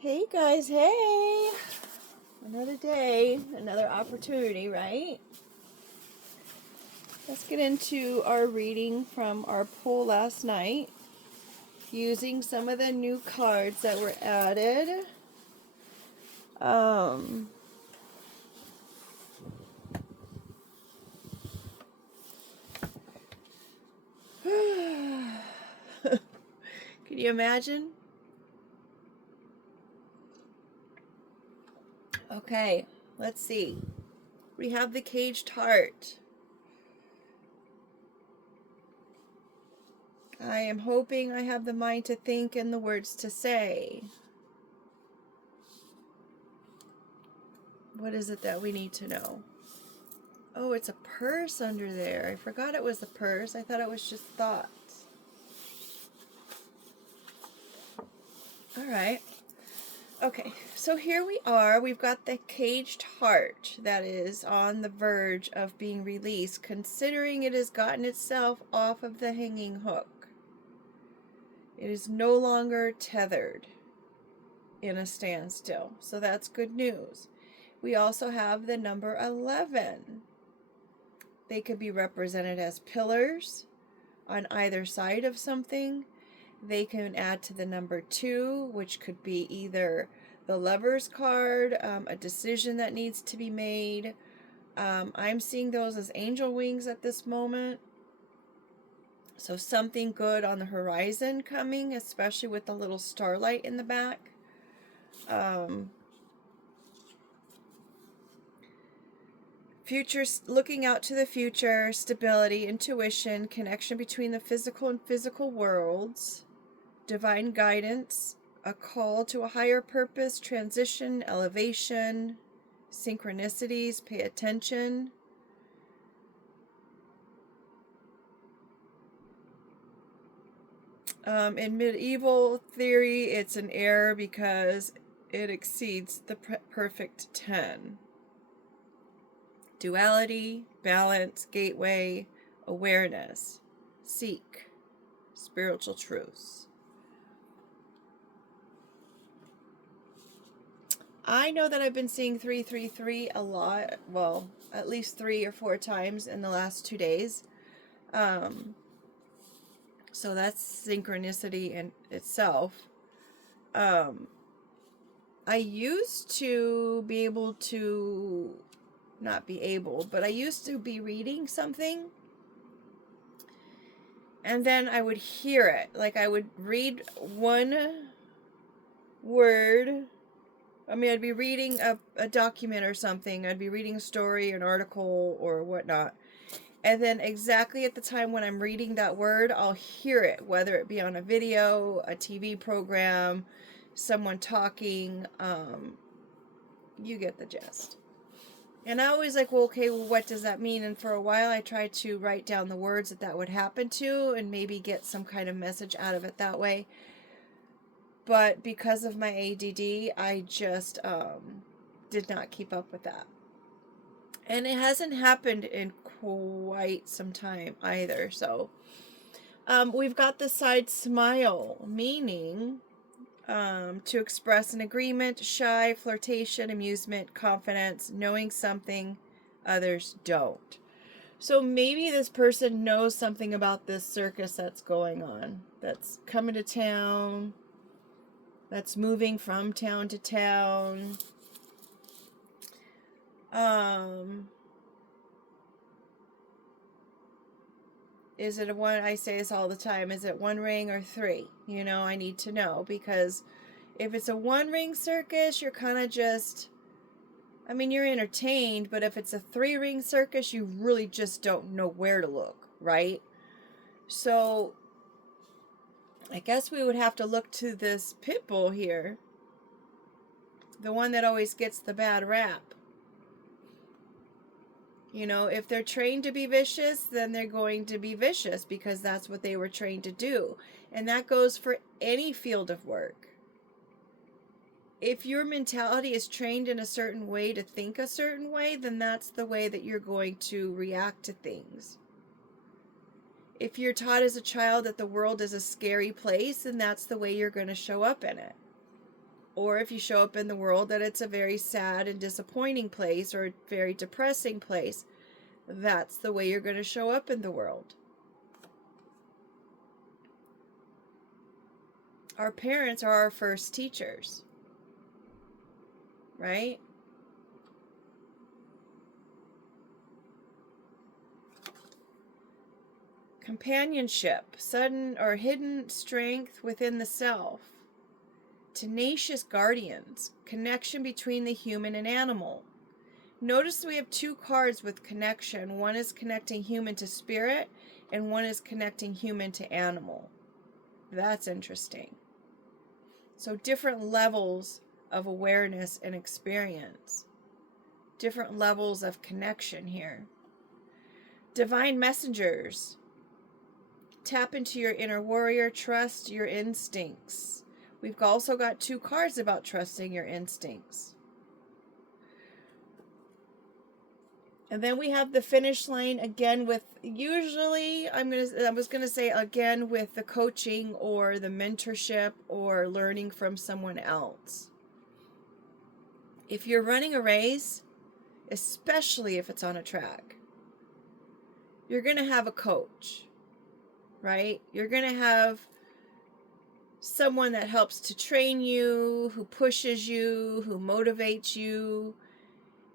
Hey guys, hey! Another day, another opportunity, right? Let's get into our reading from our poll last night using some of the new cards that were added. Can you imagine? Okay, let's see. We have the Caged Heart. I am hoping I have the mind to think and the words to say. What is it that we need to know? Oh, it's a purse under there. I forgot it was a purse. I thought it was just thoughts. All right. Okay, so here we are. We've got the Caged Heart that is on the verge of being released, considering it has gotten itself off of the hanging hook. It is no longer tethered in a standstill, so that's good news. We also have the number 11. They could be represented as pillars on either side of something. They can add to the number 2, which could be either the Lover's card, a decision that needs to be made. I'm seeing those as angel wings at this moment. So something good on the horizon coming, especially with the little starlight in the back. Future, looking out to the future, stability, intuition, connection between the physical and physical worlds, divine guidance, a call to a higher purpose, transition, elevation, synchronicities, pay attention. In medieval theory, it's an error because it exceeds the perfect 10. Duality, balance, gateway, awareness, seek, spiritual truths. I know that I've been seeing 333 a lot. Well, at least 3 or 4 times in the last 2 days. So that's synchronicity in itself. I used to be able to, not be able, but I used to be reading something and then I would hear it. Like I would read one word. I mean, I'd be reading a document or something. I'd be reading a story, an article, or whatnot. And then exactly at the time when I'm reading that word, I'll hear it, whether it be on a video, a TV program, someone talking. You get the gist. And I always like, well, okay, well, what does that mean? And for a while, I tried to write down the words that would happen to and maybe get some kind of message out of it that way. But because of my ADD, I just did not keep up with that. And it hasn't happened in quite some time either. So we've got the side smile, meaning to express an agreement, shy, flirtation, amusement, confidence, knowing something others don't. So maybe this person knows something about this circus that's going on, that's coming to town, that's moving from town to town. Is it a one? I say this all the time. Is it one ring or 3? You know, I need to know, because if it's a one ring circus, you're kind of just, I mean, you're entertained, but if it's a 3-ring circus, you really just don't know where to look, right? So I guess we would have to look to this pit bull here, the one that always gets the bad rap. You know, if they're trained to be vicious, then they're going to be vicious because that's what they were trained to do. And that goes for any field of work. If your mentality is trained in a certain way to think a certain way, then that's the way that you're going to react to things. If you're taught as a child that the world is a scary place, then that's the way you're going to show up in it. Or if you show up in the world that it's a very sad and disappointing place or a very depressing place, that's the way you're going to show up in the world. Our parents are our first teachers, right? Companionship, sudden or hidden strength within the self. Tenacious guardians, connection between the human and animal. Notice we have two cards with connection. One is connecting human to spirit, and one is connecting human to animal. That's interesting. So different levels of awareness and experience. Different levels of connection here. Divine messengers. Tap into your inner warrior. Trust your instincts. We've also got two cards about trusting your instincts. And then we have the finish line again with, usually I was gonna say again with the coaching or the mentorship or learning from someone else. If you're running a race, especially if it's on a track, you're gonna have a coach, right? You're gonna have someone that helps to train you, who pushes you, who motivates you.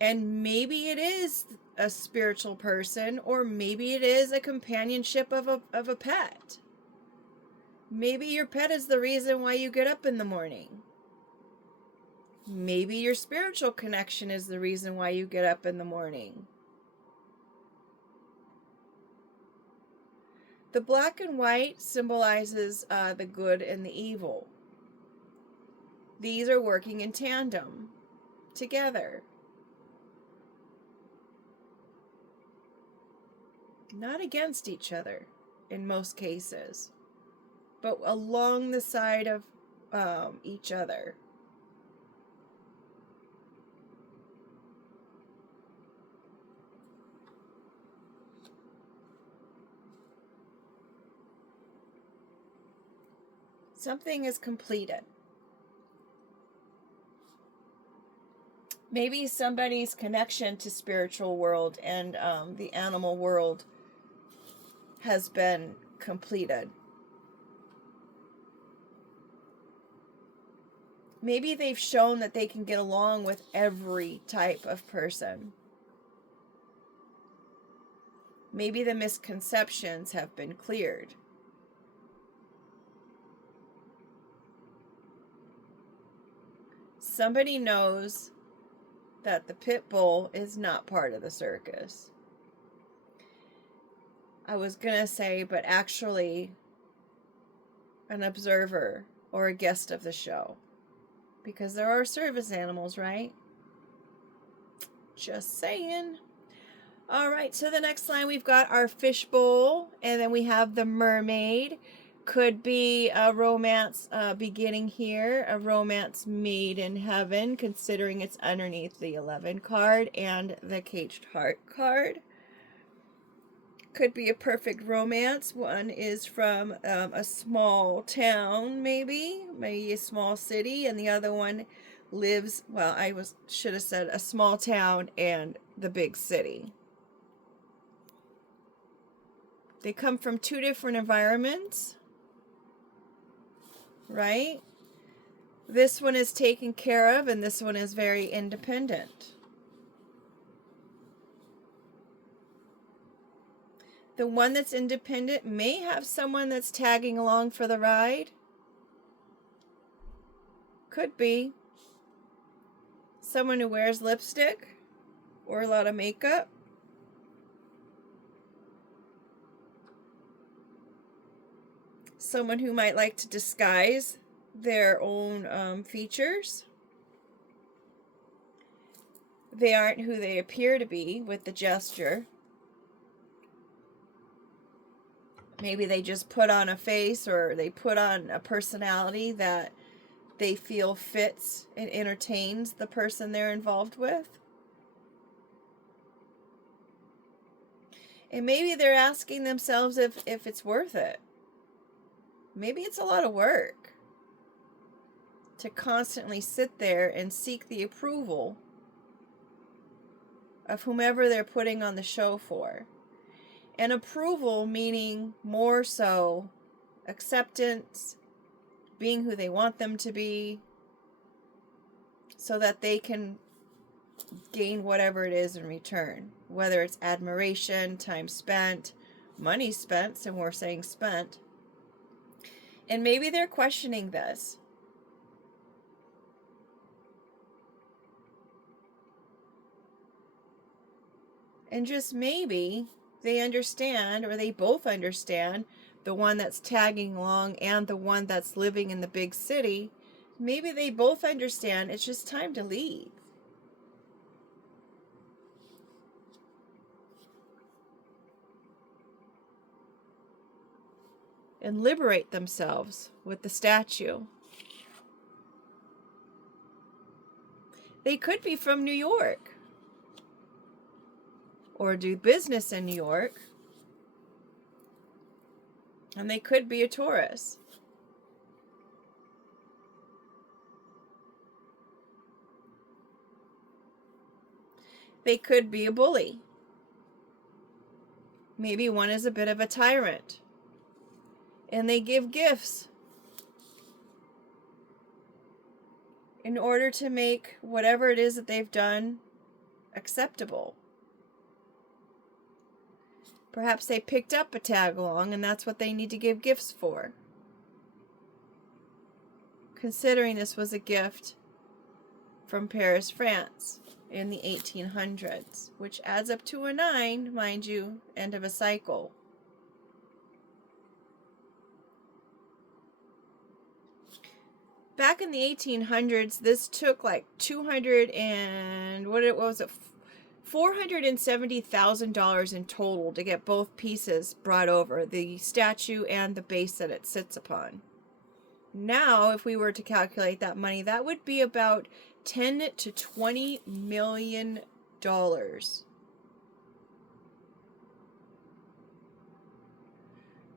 And maybe it is a spiritual person, or maybe it is a companionship of a pet. Maybe your pet is the reason why you get up in the morning. Maybe your spiritual connection is the reason why you get up in the morning. The black and white symbolizes the good and the evil. These are working in tandem, together. Not against each other in most cases, but along the side of each other. Something is completed. Maybe somebody's connection to spiritual world and the animal world has been completed. Maybe they've shown that they can get along with every type of person. Maybe the misconceptions have been cleared. Somebody knows that the pit bull is not part of the circus. I was gonna say, but actually an observer or a guest of the show. Because there are service animals, right? Just saying. All right, so the next line we've got our fishbowl, and then we have the mermaid. Could be a romance beginning here, a romance made in heaven, considering it's underneath the 11 card and the caged heart card. Could be a perfect romance. One is from a small town, maybe a small city, and the other one lives, well, should have said a small town and the big city. They come from two different environments, right? This one is taken care of, and this one is very independent. The one that's independent may have someone that's tagging along for the ride. Could be someone who wears lipstick or a lot of makeup. Someone who might like to disguise their own features. They aren't who they appear to be with the gesture. Maybe they just put on a face, or they put on a personality that they feel fits and entertains the person they're involved with. And maybe they're asking themselves if it's worth it. Maybe it's a lot of work to constantly sit there and seek the approval of whomever they're putting on the show for. And approval meaning more so acceptance, being who they want them to be, so that they can gain whatever it is in return. Whether it's admiration, time spent, money spent, so we're saying spent. And maybe they're questioning this. And just maybe they understand, or they both understand, the one that's tagging along and the one that's living in the big city, maybe they both understand it's just time to leave. And liberate themselves with the statue. They could be from New York, or do business in New York, and they could be a Taurus. They could be a bully. Maybe one is a bit of a tyrant, and they give gifts in order to make whatever it is that they've done acceptable. Perhaps they picked up a tag along and that's what they need to give gifts for. Considering this was a gift from Paris, France in the 1800s, which adds up to a 9, mind you, end of a cycle. Back in the 1800s, this took like $470,000 in total to get both pieces brought over, the statue and the base that it sits upon. Now, if we were to calculate that money, that would be about $10 to $20 million.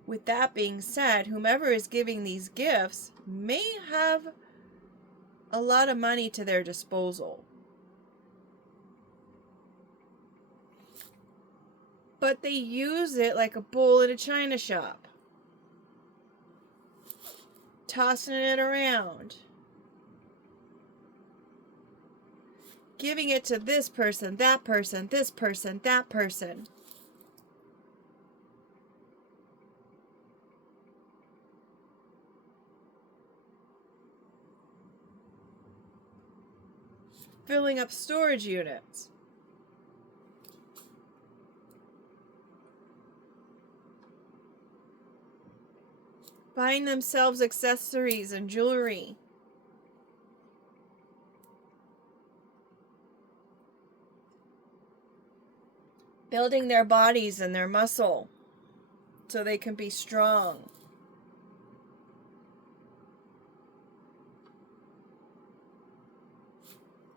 With that being said, whomever is giving these gifts may have a lot of money to their disposal. But they use it like a bull at a china shop. Tossing it around. Giving it to this person, that person, this person, that person. Filling up storage units. Buying themselves accessories and jewelry. Building their bodies and their muscle so they can be strong.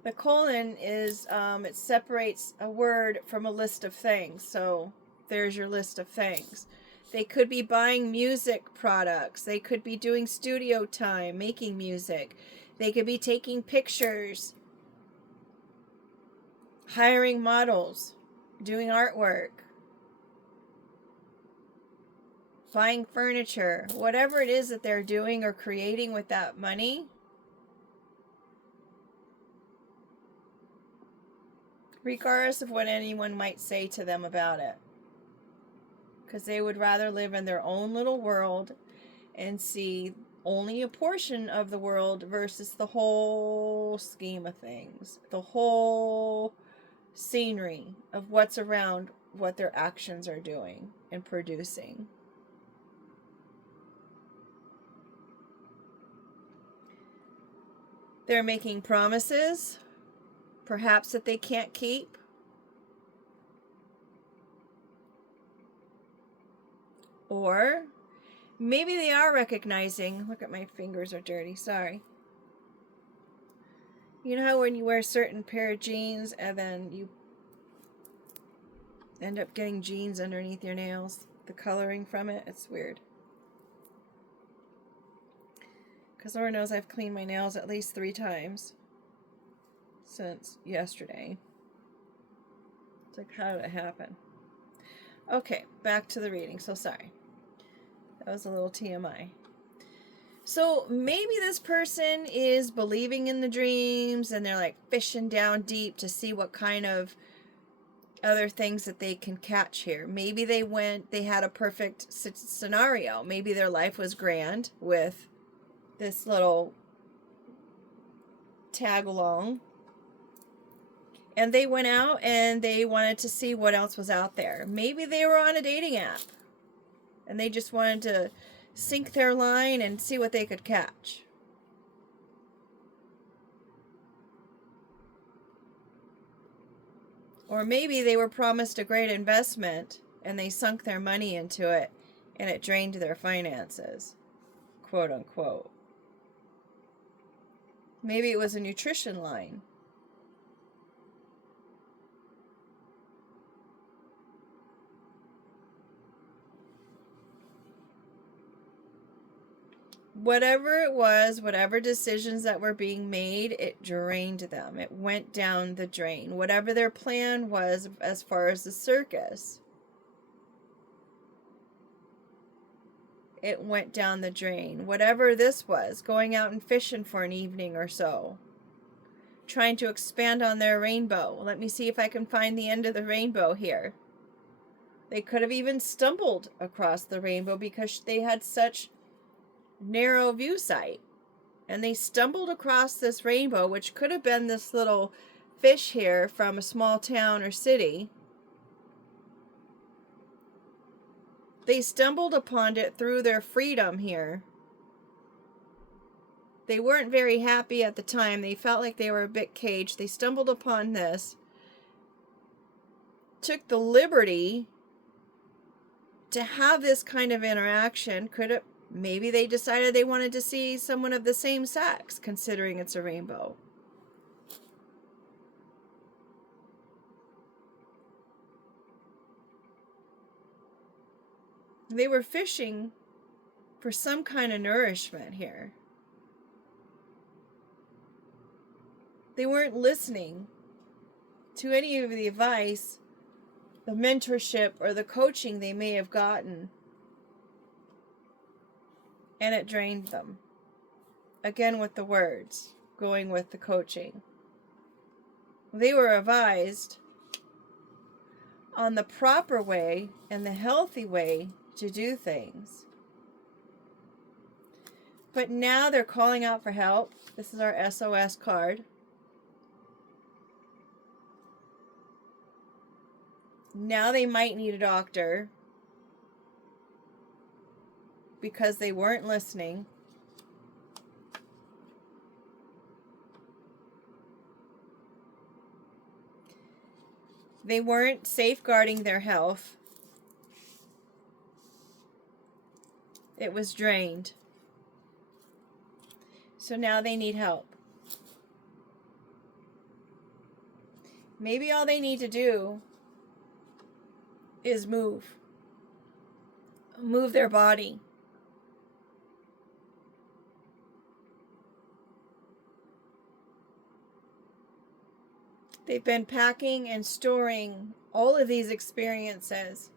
The colon is, it separates a word from a list of things. So there's your list of things. They could be buying music products. They could be doing studio time, making music. They could be taking pictures, hiring models, doing artwork, buying furniture, whatever it is that they're doing or creating with that money. Regardless of what anyone might say to them about it. Because they would rather live in their own little world and see only a portion of the world versus the whole scheme of things. The whole scenery of what's around what their actions are doing and producing. They're making promises, perhaps that they can't keep. Or maybe they are recognizing, look at my fingers are dirty, sorry. You know how when you wear a certain pair of jeans and then you end up getting jeans underneath your nails? The coloring from it, it's weird. Because Lord knows I've cleaned my nails at least 3 times since yesterday. It's like, how did it happen? Okay, back to the reading. So sorry. That was a little TMI. So maybe this person is believing in the dreams and they're like fishing down deep to see what kind of other things that they can catch here. Maybe they had a perfect scenario. Maybe their life was grand with this little tag along. And they went out and they wanted to see what else was out there. Maybe they were on a dating app and they just wanted to sink their line and see what they could catch. Or maybe they were promised a great investment and they sunk their money into it and it drained their finances, quote unquote. Maybe it was a nutrition line. Whatever it was, whatever decisions that were being made, it drained them. It went down the drain. Whatever their plan was as far as the circus, it went down the drain. Whatever this was, going out and fishing for an evening or so, trying to expand on their rainbow. Let me see if I can find the end of the rainbow here. They could have even stumbled across the rainbow because they had such narrow view sight, and they stumbled across this rainbow, which could have been this little fish here from a small town or city. They stumbled upon it through their freedom here. They weren't very happy at the time. They felt like they were a bit caged. They stumbled upon this, took the liberty to have this kind of interaction. Could it Maybe they decided they wanted to see someone of the same sex, considering it's a rainbow. They were fishing for some kind of nourishment here. They weren't listening to any of the advice, the mentorship, or the coaching they may have gotten. And it drained them. Again with the words, going with the coaching. They were advised on the proper way and the healthy way to do things. But now they're calling out for help. This is our SOS card. Now they might need a doctor, because they weren't listening. They weren't safeguarding their health. It was drained. So now they need help. Maybe all they need to do is move their body. They've been packing and storing all of these experiences.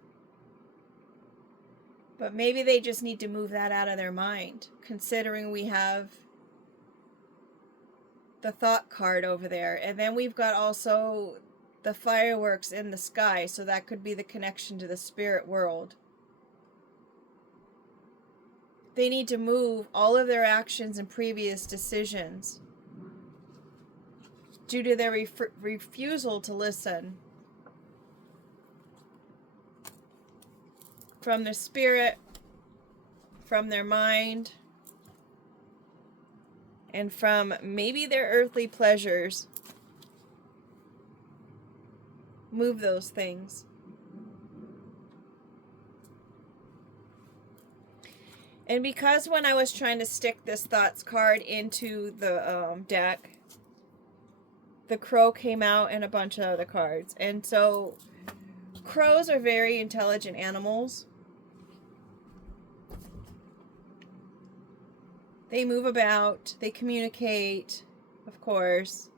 But maybe they just need to move that out of their mind, considering we have the thought card over there. And then we've got also the fireworks in the sky, so that could be the connection to the spirit world. They need to move all of their actions and previous decisions due to their refusal to listen from their spirit, from their mind, and from maybe their earthly pleasures. Move those things. And because when I was trying to stick this thoughts card into the deck, the crow came out and a bunch of other cards. And so crows are very intelligent animals. They move about, they communicate, of course.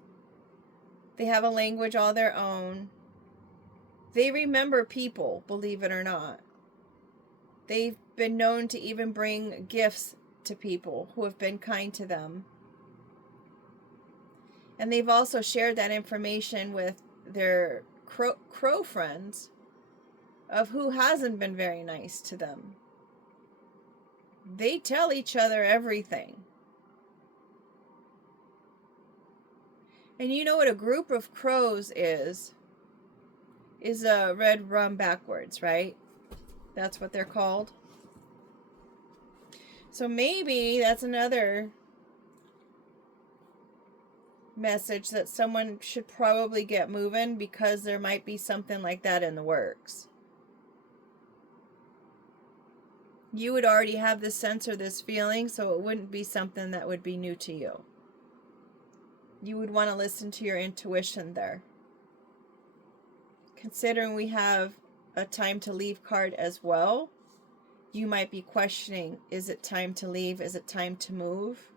They have a language all their own. They remember people, believe it or not. They've been known to even bring gifts to people who have been kind to them. And they've also shared that information with their crow friends of who hasn't been very nice to them. They tell each other everything. And you know what a group of crows is a red rum backwards, right? That's what they're called. So maybe that's another message that someone should probably get moving, because there might be something like that in the works. You would already have this sense or this feeling, so it wouldn't be something that would be new to you. You would want to listen to your intuition there. Considering we have a time to leave card as well, you might be questioning, is it time to leave? Is it time to move?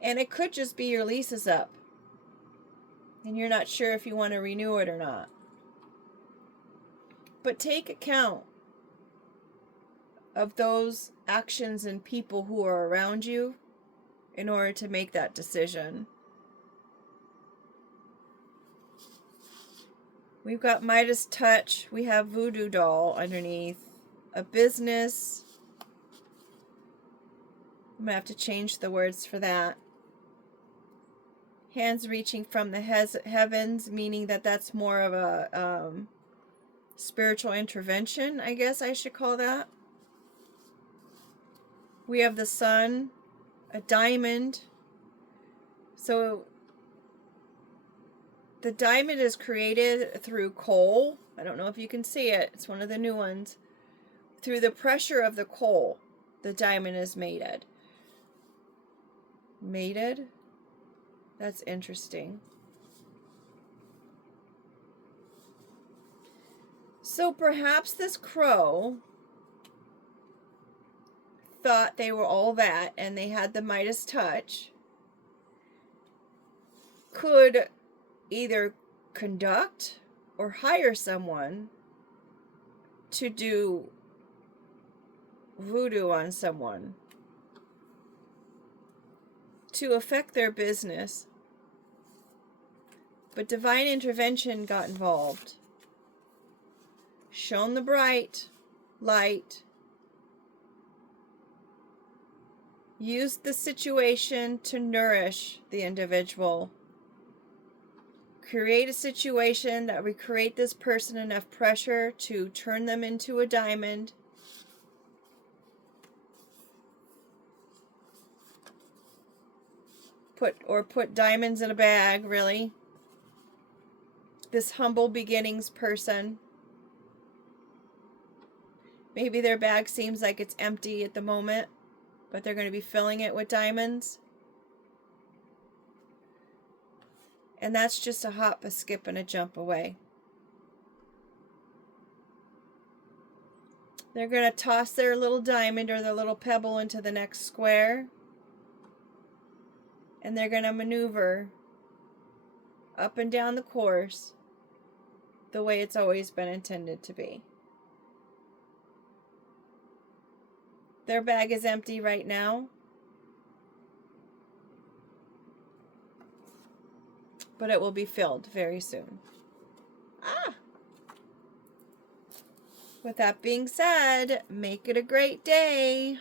And it could just be your lease is up and you're not sure if you want to renew it or not. But take account of those actions and people who are around you in order to make that decision. We've got Midas Touch. We have Voodoo Doll underneath. A business. I'm going to have to change the words for that. Hands reaching from the heavens, meaning that that's more of a spiritual intervention, I guess I should call that. We have the sun, a diamond. So the diamond is created through coal. I don't know if you can see it. It's one of the new ones. Through the pressure of the coal, the diamond is mated. Mated? That's interesting. So perhaps this crow thought they were all that and they had the Midas touch. Could either conduct or hire someone to do voodoo on someone to affect their business. But divine intervention got involved. Shone the bright light. Used the situation to nourish the individual. Create a situation that would create this person enough pressure to turn them into a diamond. Put diamonds in a bag, really. This humble beginnings person. Maybe their bag seems like it's empty at the moment, but they're going to be filling it with diamonds. And that's just a hop, a skip, and a jump away. They're going to toss their little diamond or their little pebble into the next square. And they're going to maneuver up and down the course the way it's always been intended to be. Their bag is empty right now, but it will be filled very soon. With that being said, make it a great day.